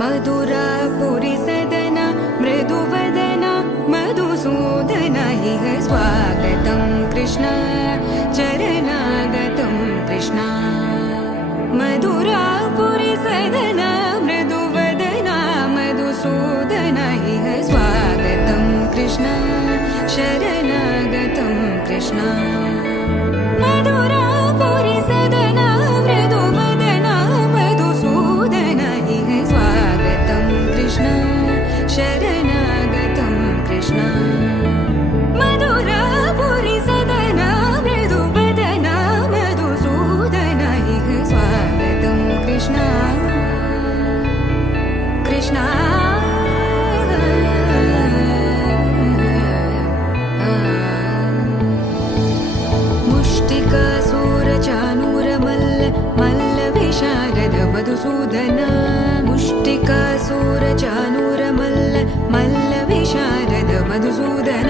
मधुरापुरी सदना मृदुवदना मधुसूदन इह स्वागतं कृष्ण चरणागतं कृष्ण मधुरापुरी सदना मृदुवदना मधुसूदन इह स्वागतं कृष्ण शरणागतं कृष्ण मधुरापुरी सदना मृदुवदना मधुसूदन इह स्वागतं कृष्ण शरणागतं कृष्ण मधुरापुरी सदना मृदुवदना मधुसूदन इह स्वागतं कृष्ण कृष्ण मधुसूदन मुष्टिकासूरचानूर मल्ल विशारद मधुसूदन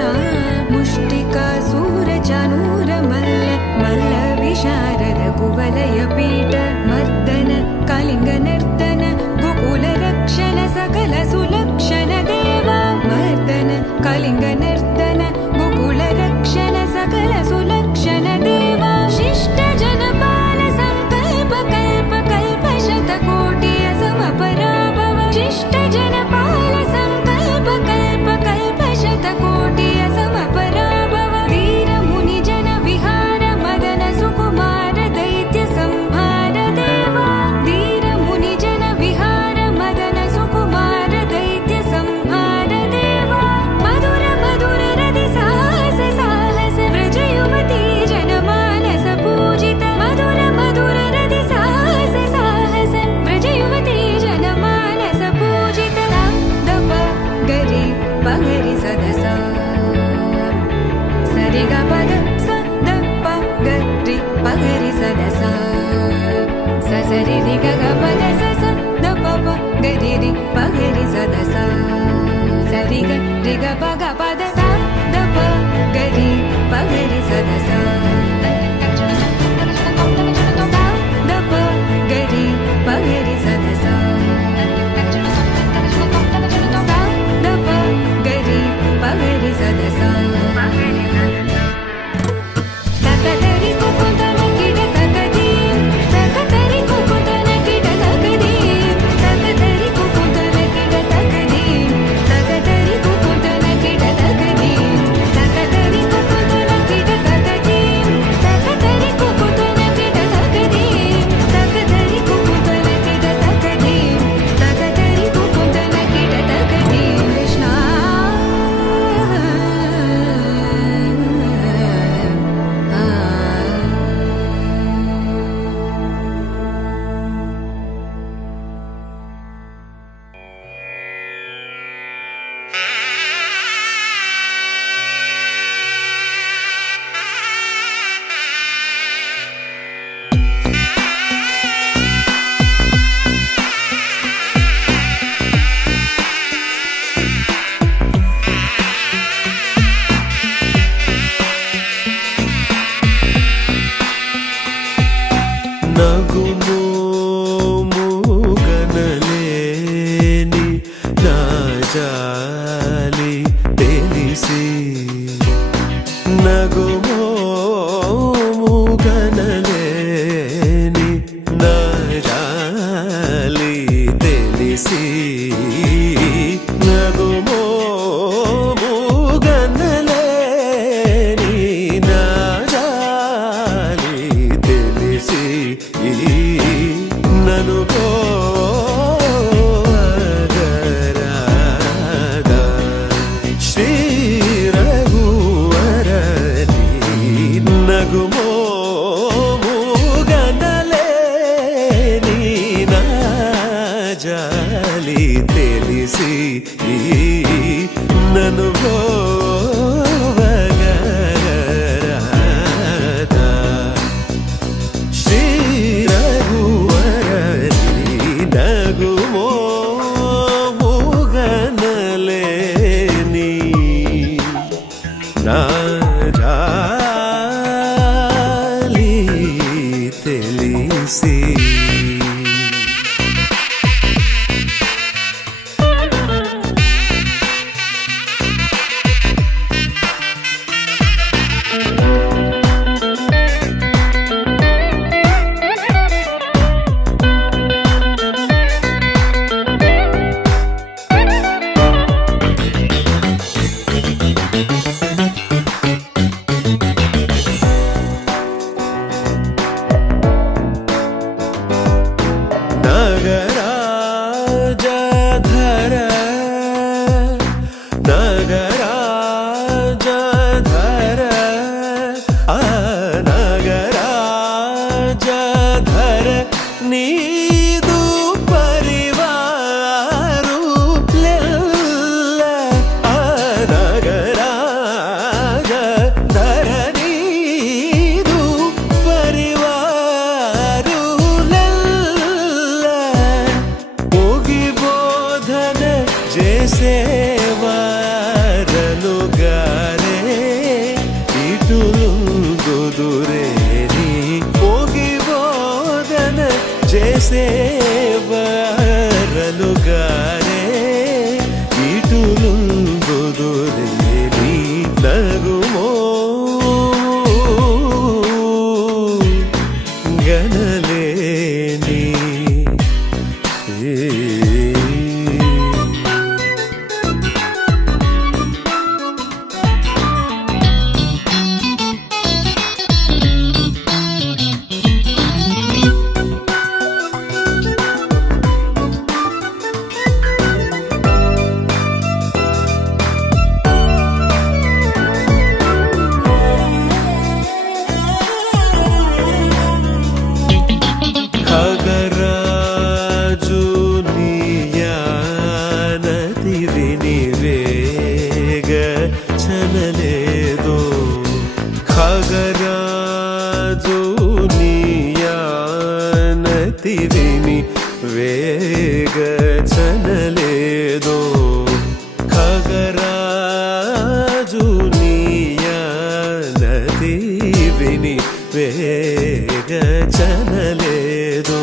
मुष्टिकासूरचानूर मल्ल विशारद कुवलय पीठ मर्दन कलिंग नर्तन गोकुल रक्षण सकल सुलक्षण देवा मर्दन कलिंग नर्तन गोकुल रक्षण सकल सुलक्षण देवा शिष्ट जनपाल संकल्प कल्प कल्प शतकोटि असमपराभव शिष्ट जनपाल संकल्प कल्प कल्प शतकोटि असमपराभव वीर मुनि जन विहार मदन सुकुमार दैत्य संहार देवा वीर मुनि जन विहार मदन सुकुमार दैत्य संहार देवा मधुर मधुर रति साहस साहस व्रज युवती जनमानस पूजित मधुर मधुर रति साहस साहस व्रज युवती जनमानस पूजित दप गरि पगरि सदसा सरि ग पद स द प गरि पगरि सदसा स सरि रि ग ग पद स स द प प गरि रि पगरि सदसा सरि ग रि ग प ग पद स द प गरि पगरि सदसा द प गरि पगरि सदसा द प गरि पगरि सदसा तकदरि कुकुतन किड तकदी तकदरि कुकुतन किड तकदी तकदरि कुकुतन किड तकदी तकदरि कुकुतन किड तकदी तकदरि कुकुतन किड तकदी तकदरि कुकुतन किड तकदी तकदरि कुकुतन किड तकदी तकदरि कुकुतन किड तकदी कृष्ण నగుమోముగనలేని నా జాలి తెలిసి నగుమోముగనలేని నా జాలి తెలిసి నగుమోముగనలేని నా జాలి తెలిసి నను పోగరాదా శ్రీ రఘువరని నగుమోముగనలేని నా జాలి తెలిసి నను పోగరాదా శ్రీ రఘువరని నగుమోముగనలేని నా జాలి తెలిసి ಧರ ನೀದು ಪರಿವಾರು ಲೆಲ್ಲ ನಗರಾಜ ಧರ ನೀದು ಪರಿವಾರು ಲೆಲ್ಲ ಹೋಗಿ ಬೋಧನ చేసేవారలుగారే ఇటులుందుదురేని పోగి బోధన చేసేవారలుగారే ఇటులుందుదురేని నగుమో గనలేని ఖగరాజు నీయానతి వినివేగ చనలేదో ఖగరాజు నీయానతి వినివేగ చనలేదో ఖగరాజు నీయానతి వినివేగ చనలేదో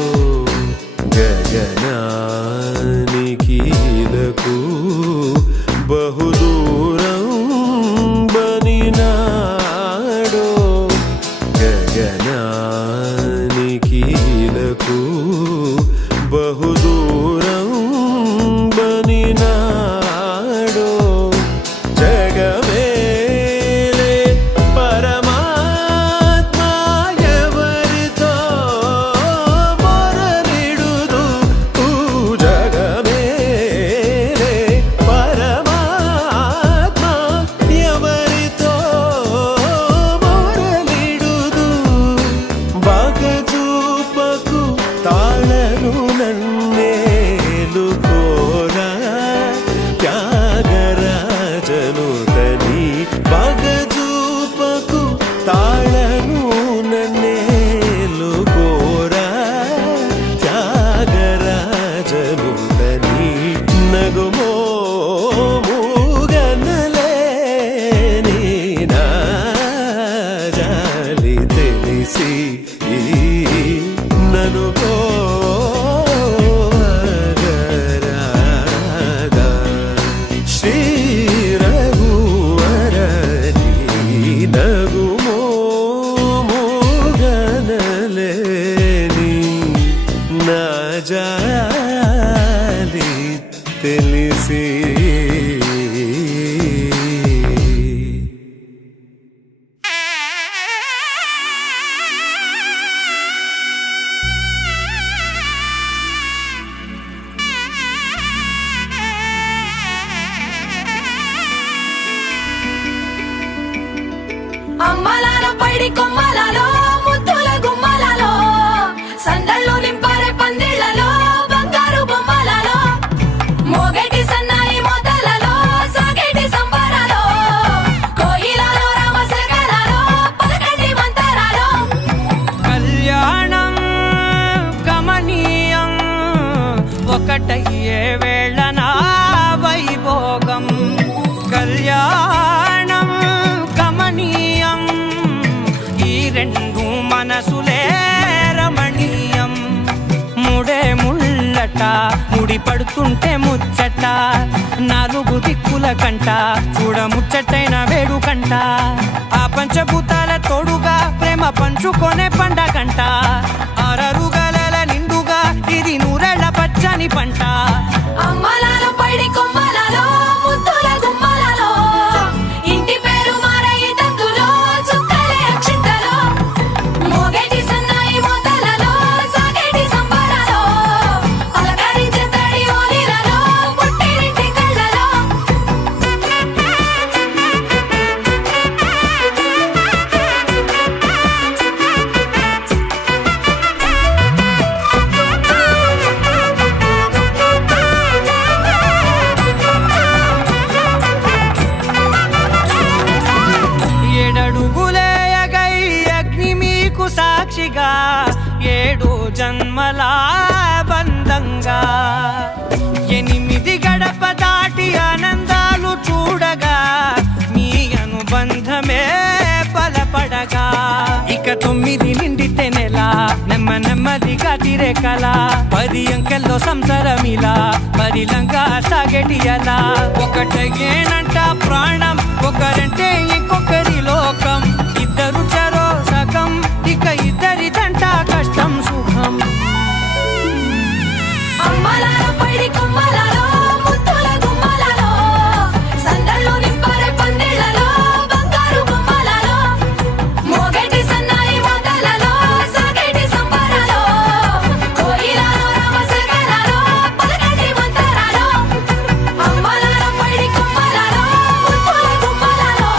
గగనానికీలకు బహుదూరం బనినాడో గగనానికీలకు బహుదూరం బనినాడో జగమేలే పరమాత్మ ఎవరితో మొరలిడుదు జగమేలే పరమాత్మ ఎవరితో మొరలిడుదు బాగజూపకు తాళను నన్నేలు కోరా త్యాగరాజను తని బాగజూపకు తాళను నన్నేలు కోరా త్యాగరాజను తని నగుమో మూగనలేని నా జాలి తెలిసి నను కోగరాదా శ్రీ రఘువరని నగుమో మూగనలేని నా జాలి తెలిసి అమ్మలాలో పైడి కొమ్మలలో ముద్దుల గుమ్మలలో సందళ్ళు నింపారే పందిళ్లలో బంగారు బొమ్మలలో మోగేటి సన్నాయి మోతలలో సాగేటి సంబరాలో కోయిలలో రామశకలలో పలకండి మంతరాలో కళ్యాణం గమనీయం ఒకటయ్యే వేళ నా వైభోగం కళ్యాణం గమనీయం ఈ రెండు మనసులే రమణీయం ముడే ముళ్ళట ముడి పడుతుంటే ముచ్చట నాలుగు దిక్కుల కంట చూడ ముచ్చటైన వేడుకంట ఆ పంచభూతాల తోడుగా ప్రేమ పంచుకొనే పండగంట అరరుగల నిండుగా ఇది నూరెళ్ళ పచ్చని పంట అమ్మలాలో పైడి కొమ్మలలో ముద్దుల గుమ్మలలో ఇంటి పేరు మారయి తందులో చుక్కలే అక్షింతలో మోగేటి సన్నాయి మోతలలో సాగేటి సంబరాలో పలకరించే తడి ఓలిలలో పుట్టినింటి కళ్ళలో జన్మల బంధంగా 8 గడప దాటి ఆనందాలు చూడగా మీ అనుబంధమే బలపడగా ఇక 9 నిండితే నెల నెమ్మదిగా తిరే కల 10 అంకెల్లో సంసారమిలా పరిలంగా సాగేటియలా ఒకటేనంట ప్రాణం ఒకరంటే ఇంకొకరి లోకం ఇద్దరు చరో సగం ఇక ఇద్దరిదంట కష్టం సుఖం అమ్మలాలో పడి కొమ్మలాలో ముత్తుల గుమ్మలాలో సందళ్ళు నింపరే పందిళ్ళలో బంగారు గుమ్మలాలో మోగేటి సన్నాయి మోతలలో సాగేటి సంబరాలో కోయిలాలో రామసగనాలో పలకటి మంతరాలో అమ్మలాలో పడి కొమ్మలాలో ముత్తుల గుమ్మలాలో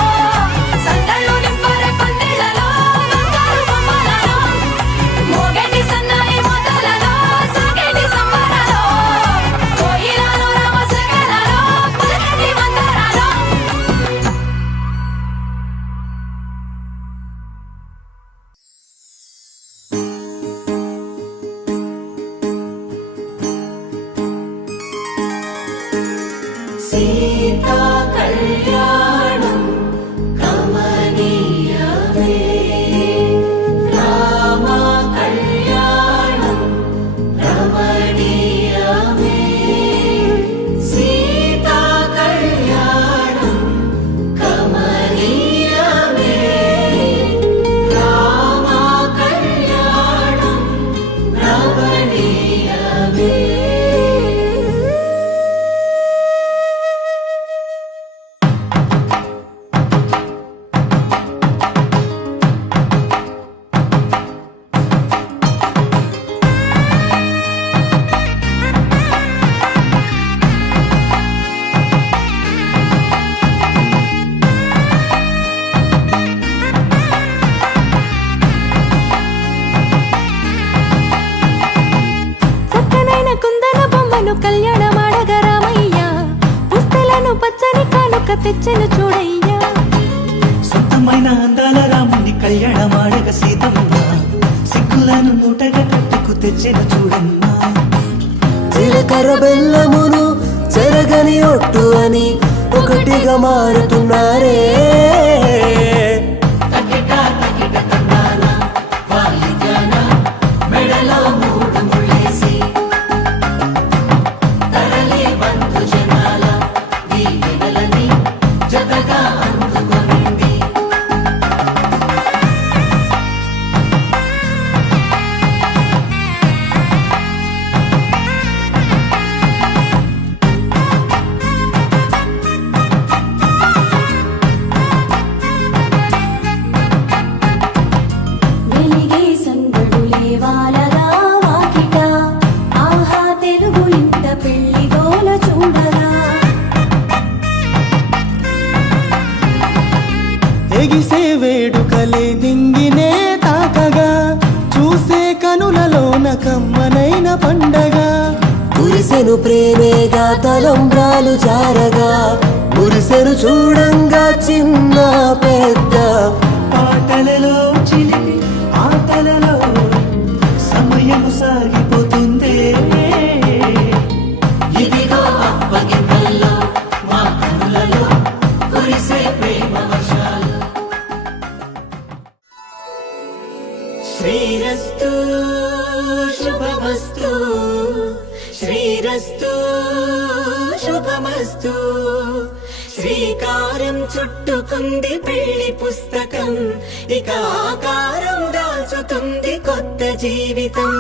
సందళ్ళు నింపరే పందిళ్ళలో బంగారు గుమ్మలాలో మోగేటి సన్నాయి మోతలలో సాగేటి సంబరాలో కోయిలాలో రామసగనాలో పలకటి మంతరాలో సీతా కళ్యాణం కమనీయమే రామ కళ్యాణం రమణీయమే సీతా కళ్యాణం కమనీయమే రామ కళ్యాణం రమణీయమే చక్కనైన కుందన బొమ్మను కళ్యాణమాడగ రామయ్య పుస్తలను పచ్చని కానుక తెచ్చెను చూడయ్యా సొంతమైన అందాల రాముని కళ్యాణమాడగ సీతమ్మ సిగ్గులను మూటగా కట్టుకు తెచ్చిన చూడమ్మా జీలకర్ర బెల్లమును చెరగని ఒట్టు అని ఒకటిగా మారుతున్నారే తకిట తకిట తందాన వాలిజన మెడలో 3 ముళ్ళేసి తరలి బంధు జనాల దీవెనలని జతగా అందుకొనింది వెలిగే సందడులే వాలగా వాకిట ఆహా తెలుగు ఇంట పెళ్లి గోల చూడగా ఎగిసే వేడుకలే దింగినే తాకగా చూసే కనులలోన కమ్మనైన పండగ కురిసెను ప్రేమేగా తలంబ్రాలు జారగా మురిసెను చూడంగా చిన్న పెద్ద పాటలలో చిలిపి ఆటలలో సమయము సాగిపోతుందే ఇదిగో అప్పగింతల్లో మా కనులలో కురిసే ప్రేమ వర్షాలు శ్రీరస్తు శుభమస్తు శ్రీరస్తు శుభమస్తు శ్రీకారం చుట్టుకుంది పెళ్లి పుస్తకం ఇక ఆకారం దాల్చుతుంది కొత్త జీవితం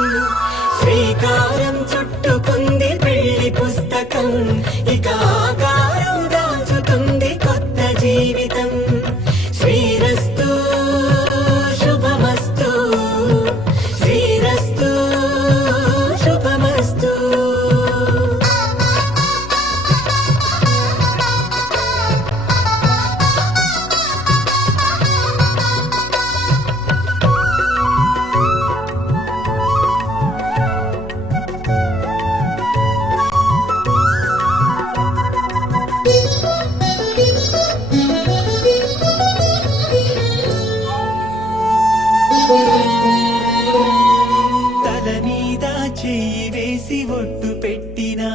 శ్రీకారం చుట్టుకుంది పెళ్లి పుస్తకం ఇక ఆకారం దాల్చుతుంది కొత్త జీవితం శ్రీరస్తు శుభమస్తు శ్రీరస్తు శుభమస్తు మీద చెయ్యి వేసి ఒట్టు పెట్టినా,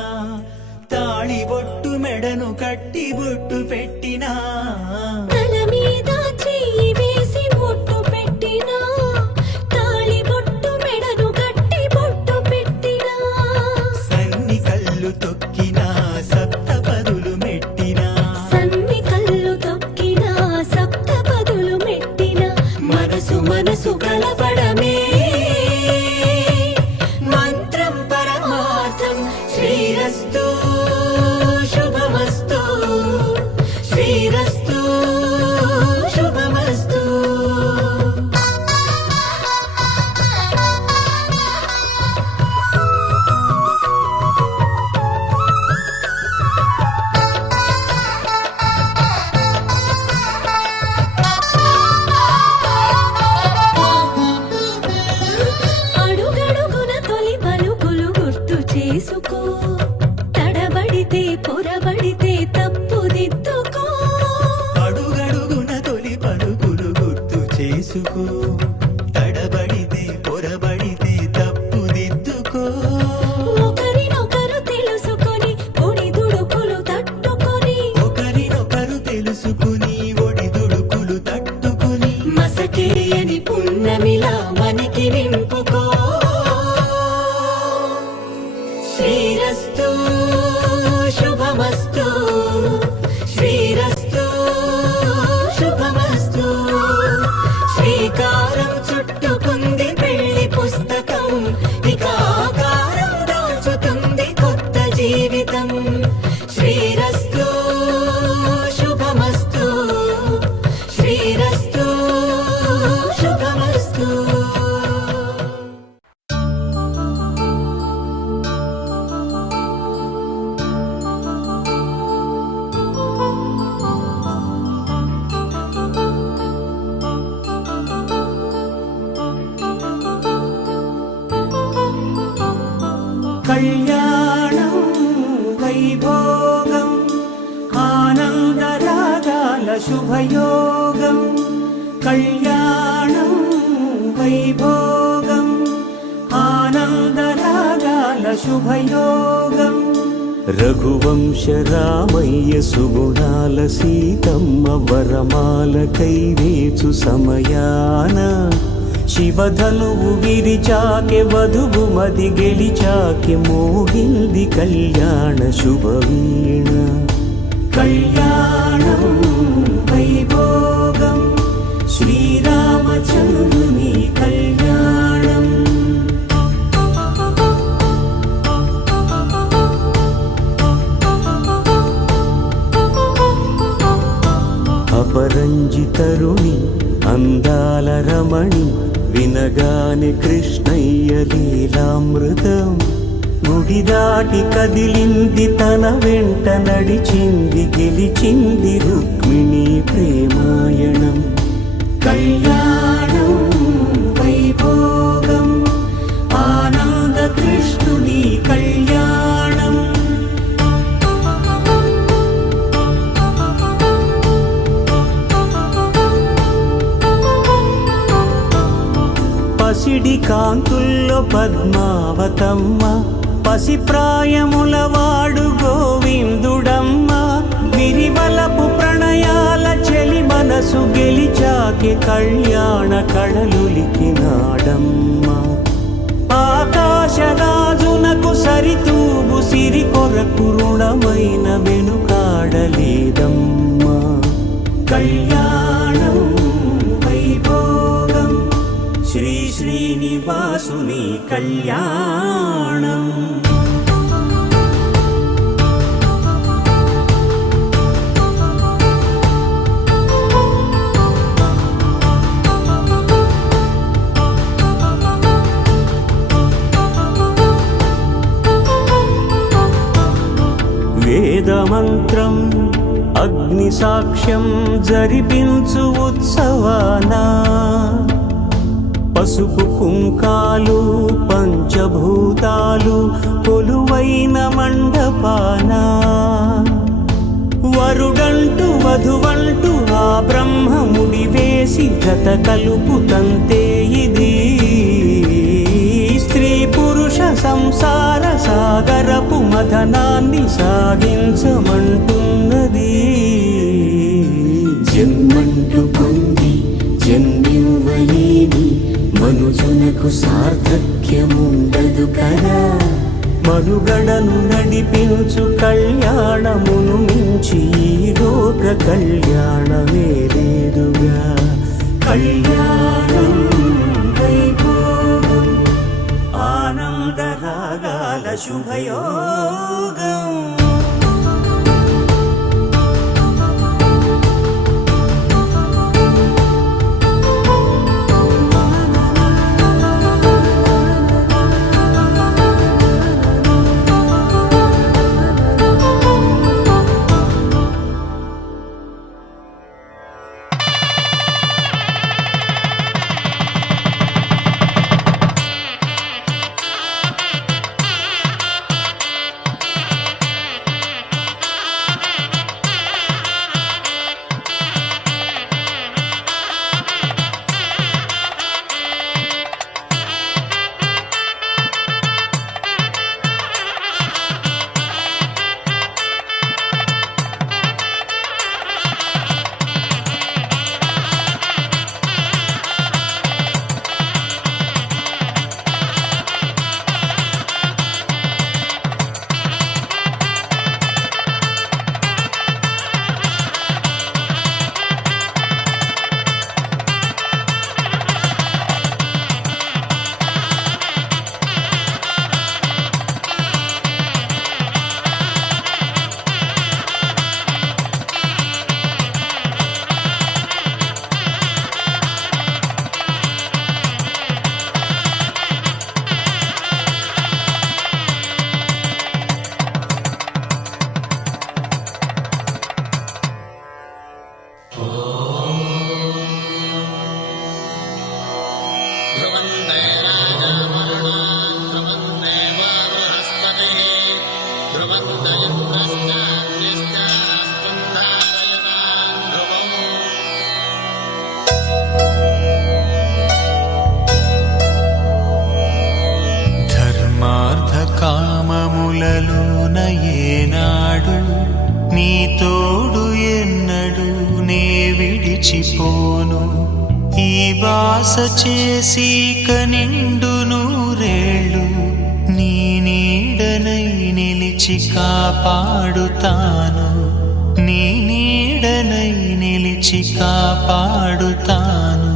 తాళి బొట్టు మెడను కట్టి బొట్టు పెట్టినా, తల మీద చెయ్యి వేసి బొట్టు పెట్టినా, తాళి బొట్టు మెడను కట్టి బొట్టు పెట్టినా, సన్ని కళ్ళు తొక్కినా సప్త పదులు మెట్టినా, సన్ని కళ్ళు తొక్కినా సప్త పదులు మెట్టినా, మనసు మనసు కలపడమే మంత్రం పరమార్థం. శ్రీరస్తు శుభమస్తు, శ్రీరస్తు శుభమస్తు. అడుగడుగున తొలి పలుకులు గుర్తు చేసుకో, తడబడితే పొరబడితే తప్పుదిద్దుకో. అడుగడుగున తొలి పలుకులు గుర్తు చేసుకో, తడబడితే పొరబడితే తప్పుదిద్దుకో. ఒకరినొకరు తెలుసుకొని ఒడిదుడుకులు తట్టుకొని, ఒకరినొకరు తెలుసుకుని ఒడిదుడుకులు తట్టుకుని, మసకేయని పున్నమిలా మనకి నింపుకో. శ్రీరస్తు శుభమస్తు, శ్రీరస్తు శుభమస్తు. శ్రీకారం చుట్టుకుంది పెళ్లి పుస్తకం, ఇక ఆకారం దాల్చుతుంది కొత్త జీవితం. శ్రీరస్తు శుభమస్తు, శ్రీరస్తు శుభమస్తు. కళ్యాణం వైభోగం ఆనందరాగాల శుభయోగం. కళ్యాణం వైభోగం ఆనందరాగాల శుభయోగం. రఘువంశ రామయ్య సుగుణాల సీతమ్మ వరమాల కైవేచు సమయాన, శివధనువు విరిచాకె వధువు మది గెలిచాకె మోగింది కళ్యాణ శుభవీణ. కళ్యాణం వైభోగం శ్రీరామచంద్రుని కళ్యాణం. అపరంజి తరుణి అందాల రమణి, వినగానే కృష్ణయ్య లీలామృతం. గుడి దాటి కదిలింది తన వెంట నడిచింది, గెలిచింది రుక్మిణి ప్రేమాయణం. కళ్యాణం వైభోగం ఆనంద కృష్ణుని కళ్యాణం. పసిడి కాంతుల్లో పద్మావతమ్మ, పసిప్రాయముల వాడు గోవిందుడమ్మ. విరివలపు ప్రణయాల చెలి మనసు గెలిచాకె కళ్యాణ కళలులికినాడమ్మ. ఆకాశరాజునకు సరితూగు సిరి కొరకు రుణమైన వెనుకాడలేదమ్మా. కళ్యాణం వైభోగం శ్రీ శ్రీనివాసుని కళ్యాణం. వేదమంత్రం అగ్ని సాక్ష్యం జరిపించు ఉత్సవానా, పసుపు కుంకాలు పంచభూతాలు కొలువైన మండపానా. వరుడంటూ వధువంటూ ఆ బ్రహ్మముడి వేసి జత కలుపు తంతే ఇది. స్త్రీ పురుష సంసార సాగరపు మథనాన్ని సాగించమంటున్నది. జన్మంటూ పొంది జన్మివ్వలేని మనుజునకు సార్థక్యముండదు కదా. మనుగడను నడిపించు కళ్యాణమును మించి ఈ లోక కళ్యాణమే లేదుగా. కళ్యాణం వైభోగం ఆనందరాగాల శుభయోగం. కామములలోన ఏనాడు నీ తోడు ఎన్నడు నే విడిచిపోను. ఈ బాస చేసి కనిండు నూరేళ్ళు నీ నీడనై నిలిచి కాపాడుతాను. నీ నీడనై నిలిచి కాపాడుతాను.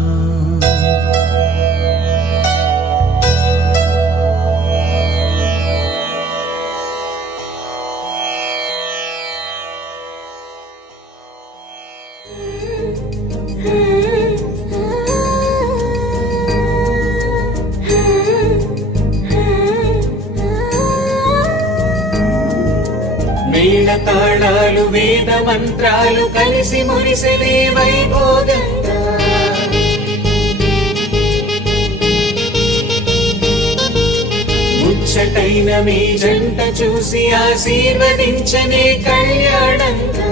మేళ తాళాలు వేద మంత్రాలు కలిసి మురిసెలే వైభోగంగా. ముచ్చటైన మీ జంట చూసి ఆశీర్వదించనే కళ్యాణంగా.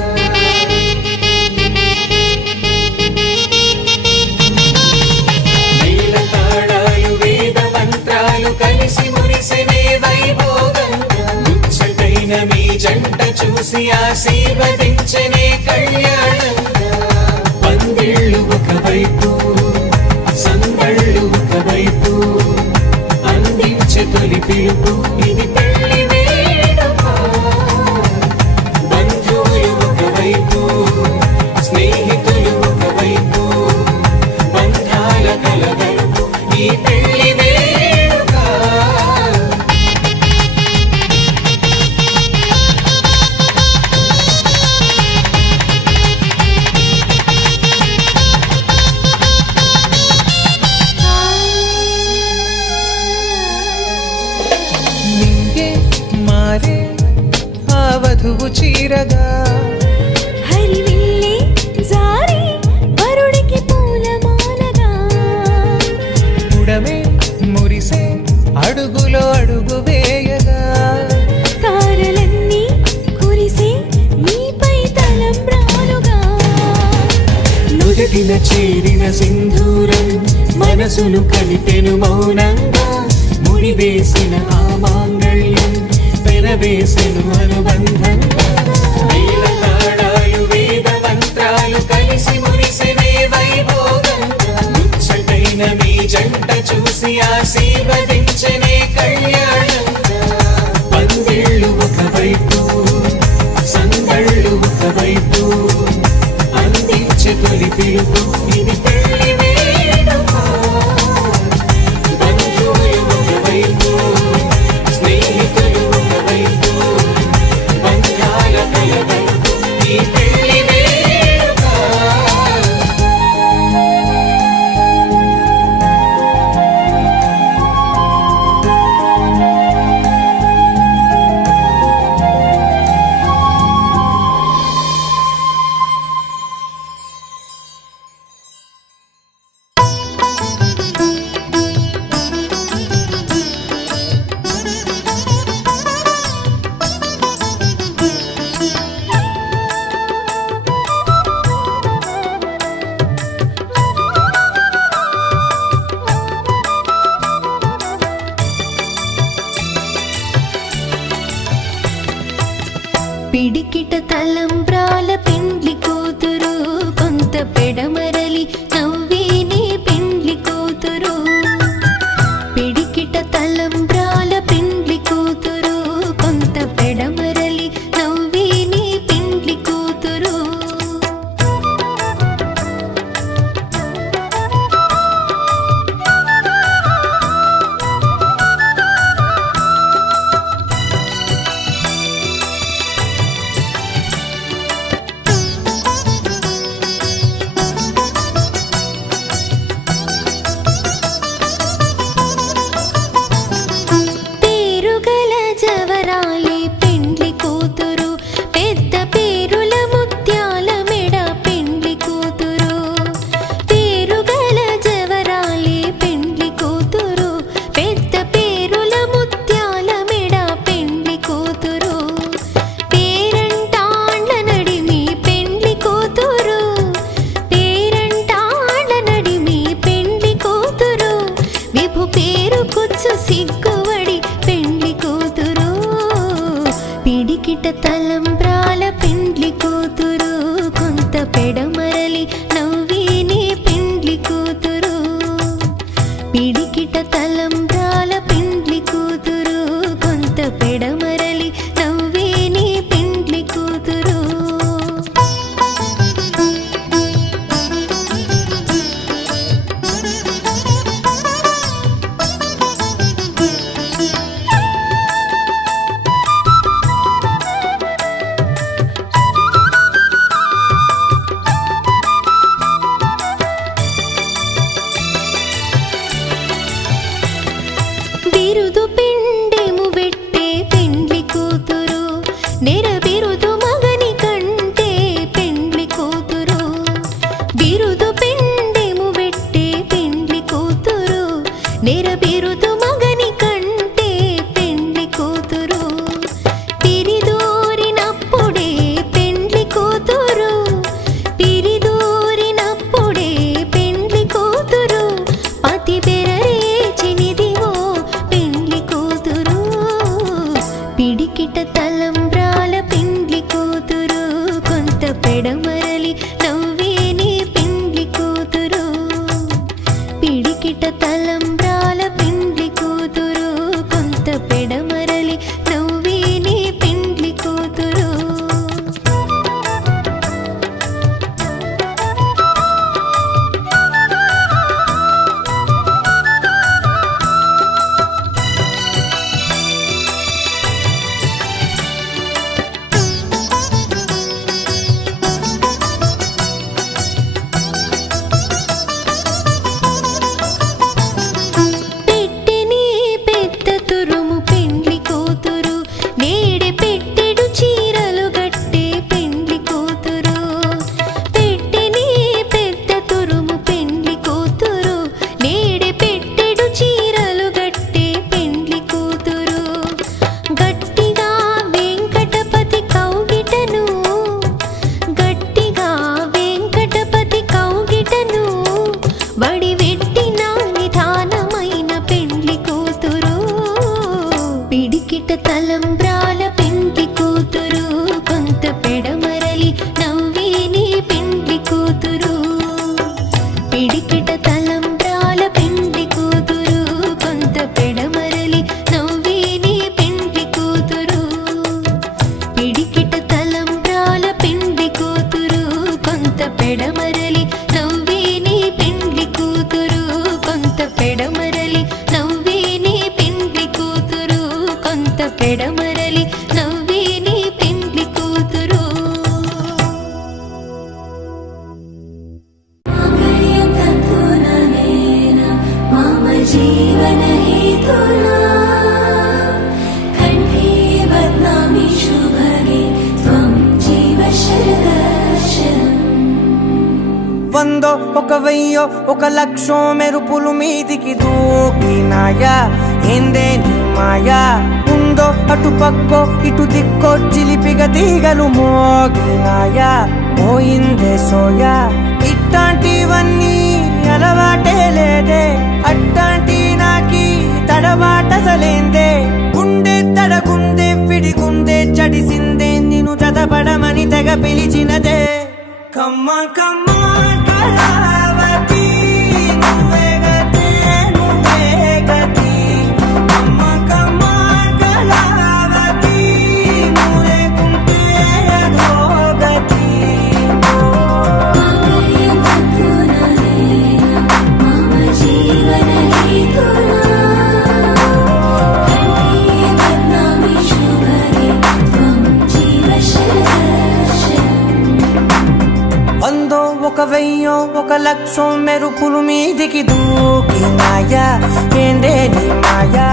మేళ తాళాలు వేద మంత్రాలు కలిసి మురిసెలే వైభోగంగా. ముచ్చటైన మీ జంట చూసి ఆశీర్వదించనే కళ్యాణంగా. పందిళ్ళు ఒకవైపు సందళ్ళు ఒకవైపు అందించే తొలి పిలుపు ఇది పెళ్లి వేడుక. బంధువులు ఒకవైపు స్నేహితులు ఒకవైపు బంధాల కలగలుపు ఈ పెళ్లి వేడుక. వధువు చీరగా హరివిల్లి జారి వరుడికి పూలమాలగా. పుడమే మురిసే అడుగులో అడుగు వేయగా. తారలన్నీ కురిసి మీపై తలంబ్రాలుగా. నుదిటిన చేరిన సింధూరం మనసును కలిపెను మౌనంగా. ముడివేసిన ఆ మాంగళ్యం పెనవేసిన అనుబంధం వేల తాళాలు వేద మంత్రాలు కలిసి మురిసినే వైభోగంగా ముచ్చటైన మీ జంట చూసి ఆశీర్వదించనే కళ్యాణంగా పందిళ్ళు ఒకవైపు సందళ్ళు ఒకవైపు అందించే తొలి పిలుపు ఇది పెళ్లి వేడుక బంధువులు ఒకవైపు స్నేహితులు ఒకవైపు బంధాల కలగలుపు ఈ పెళ్లి వేడుక పిడికిట తలంబ్రాల పెండ్లి కూతురు కొంత పెడమరలి నవ్విని పెండ్లి కూతురు పిడికిట తలంబ్రాల పెండ్లి కూతురు కొంత పెడమరలి నవ్విని పెండ్లి కూతురు సిగ్గువడి పెండ్లి కూతురు తలంబ్రాల పెండ్లి కూతురు కొంత పెడమరలి నవ్వి నీ పెండ్లి కూతురు పిడికిట తలంబ్రాల పెండ్లి కూతురు కొంత పెడమరలి నవ్వి నీ పెండ్లి కూతురు పిడికిట తలంబ్రాల పెండ్లి కూతురు కొంత పెడమరలి నవ్వి నీ పెండ్లి కూతురు కొంత పెడమరలి నవ్వి నీ పెండ్లి కూతురు కొంత పెడమరలి నవ్వి నీ పెండ్లి కూతురు మమ జీవన హేతునా కంఠే బద్నామి శుభగే త్వం జీవ శరదర్శనం వందో ఒక వెయ్యో ఒక లక్షో మెరుపులు మీదికి దూకినాయా ఏందే నీ మాయా ఉందో అటు పక్కో ఇటు దిక్కో చిలిపిగా తీగలు మోగినాయా పోయిందే సోయా ఇట్లాంటివన్నీ అలవాటే లేదే అట్లాంటి నాకి తడబాటసలేందే గుండె తడగుందే విడిగుందే చడిసిందే నిన్ను చదపడమని తెగ పిలిచినదే కమ్మ కమ్మ కళావతి నువ్వే గతే నువ్వే గతి కమ్మ కమ్మ కళావతి నువ్వే కుంటే అధోగతి మమ జీవన హేతునా కంఠే బద్నామి శుభగే త్వం జీవ శరదర్శనం వందో ఒక వెయ్యో ఒక లక్షో మెరుపులు మీదికి దూకినాయా ఏందే నీ మాయా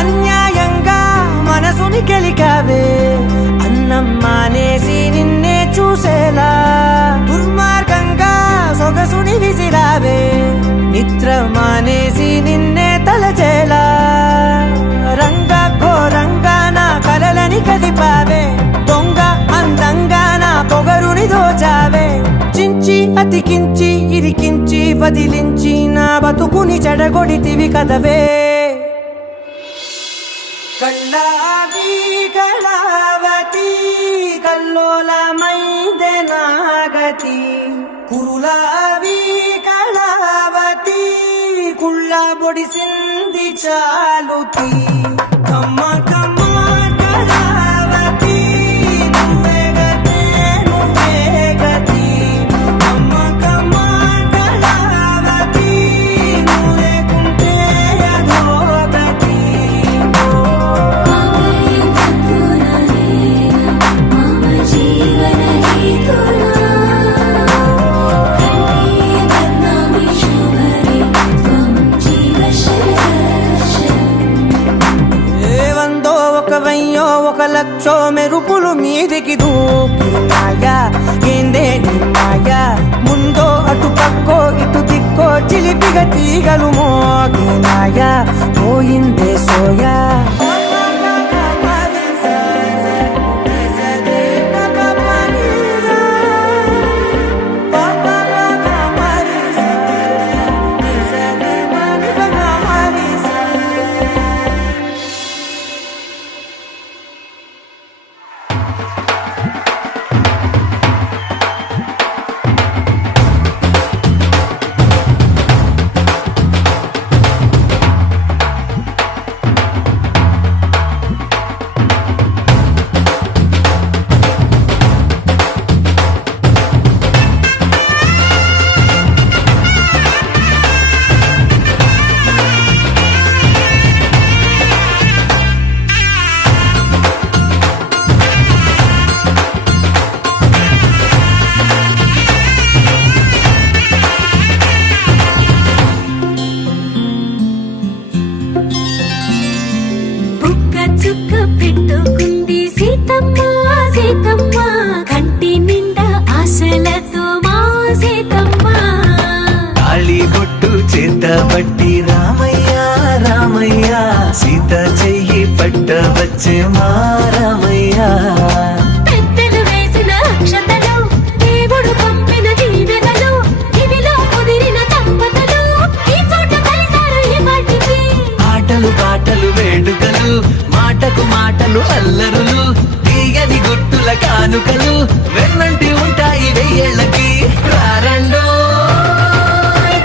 అన్యాయంగా మనసుని గెలికావే అన్నం మానేసి నిన్నే చూసేలా దుర్మార్గంగా సొగసుని విసిరావే నిద్ర మానేసి నిన్నే తలచేలా రంగ ఘోరంగా నా కలలని కదిపావే దొంగ అందంగా నా పొగరుని దోచావే చించి అతికించి ఇరికించి వదిలించి నా బతుకుని చెడగొడితివి కదవే కళ్ళావి కళావతి కల్లోలమైందే నాగతి కురులావి కళావతి కుళ్ళ బొడిసింది చాలుతి కమ్మ కమ్మ కళావతి నువ్వే గతే నువ్వే గతి కమ్మ కమ్మ కళావతి నువ్వే కుంటే అధోగతి మమ జీవన హేతునా కంఠే బద్నామి శుభగే త్వం జీవ శరదర్శనం వందో ఒక వెయ్యో ఒక లక్షో మెరుపులు మీదికి దూకినాయా ఏందే నీ మాయా ముందో అటు పక్కో ఇటు దిక్కో చిలిపిగా తీగలు మోగినాయా పోయిందే సోయా పట్టబట్టి రామయ్య రామయ్య సీత చెయ్యి పట్టవచ్చే మా రామయ్య పెద్దలు వేసిన అక్షతలు దేవుడు పంపిన దీవెనలు ఇవిలో కుదిరిన దంపతులు ఈ చోట కలిసారు ఈ పాటికి ఆటలు పాటలు వేడుకలు మాటకు మాటలు అల్లరులు తీయని గుట్టుల కానుకలు వెన్నంటి ఉంటాయి వెయ్యేళ్ళకి రారండో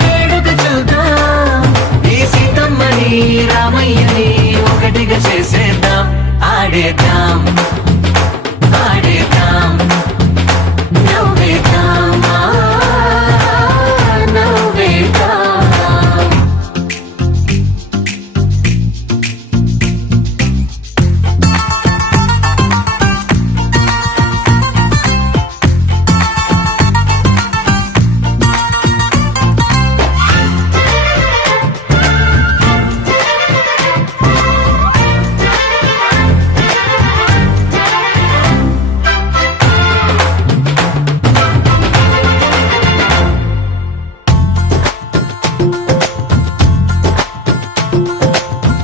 వేడుక చూద్దాం ఈ సీతమ్మని రామయ్యని ఒకటిగా చేసేద్దాం ఆడేద్దాం ఆడేద్దాం నవ్వేద్దాం నవ్వేద్దాం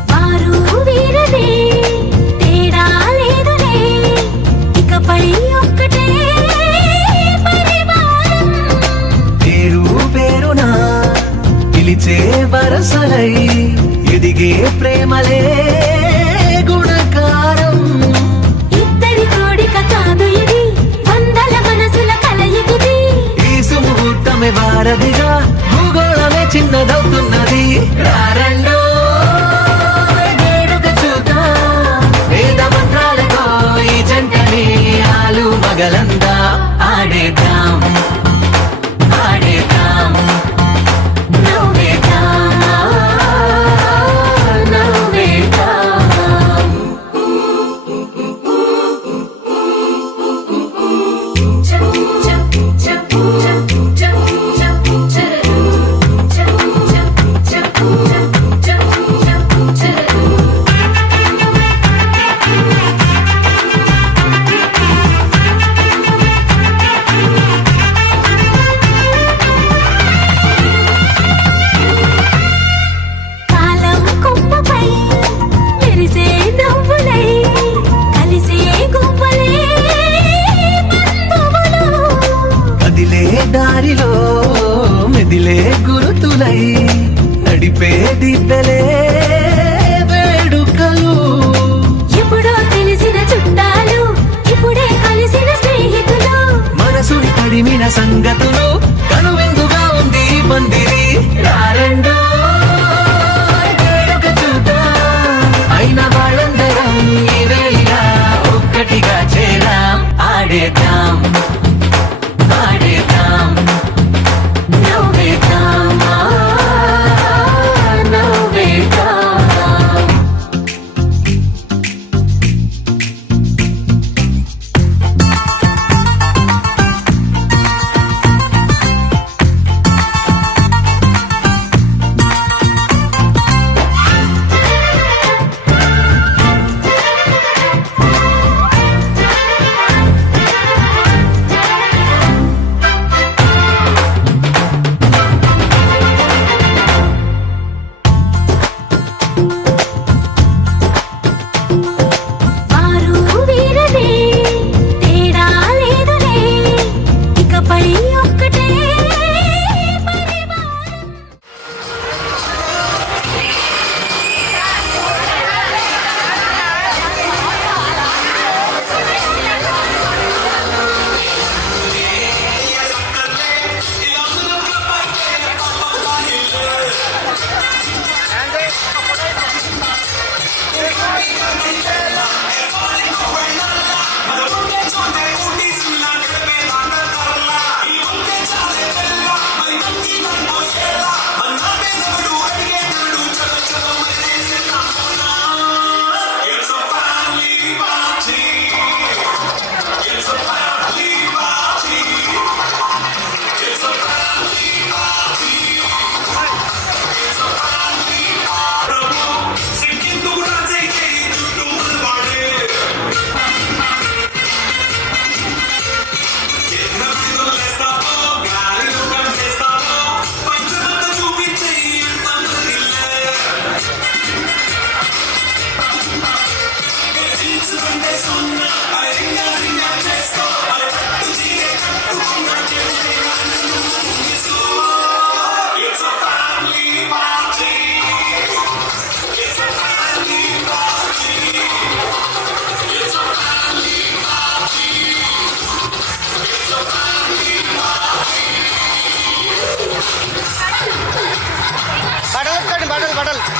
వారు వీరలే తేడా లేదులే ఇకపై ఒక్కటే పరివారం పేరు పేరునా పిలిచే వరసలై ఎదిగే ప్రేమలే గుణకారం ఇద్దరి కోడిక కాదు ఇది వందల మనసుల కలయికిది ఈ సుముహూర్తమే వారధిగా భూగోళమే చిన్నదవుతున్నది రారండో వేడుక చూద్దాం వేద మంత్రాలతో ఈ జంటని ఆలు మగలందా ఆడేద్దాం ఆడేద్దాం నవ్వేద్దాం నవ్వేద్దాం model.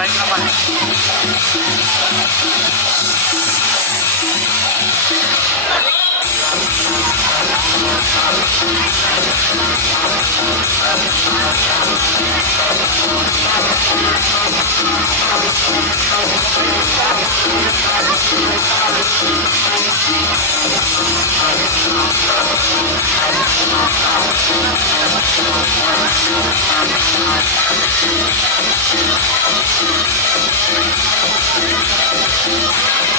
We'll be right back.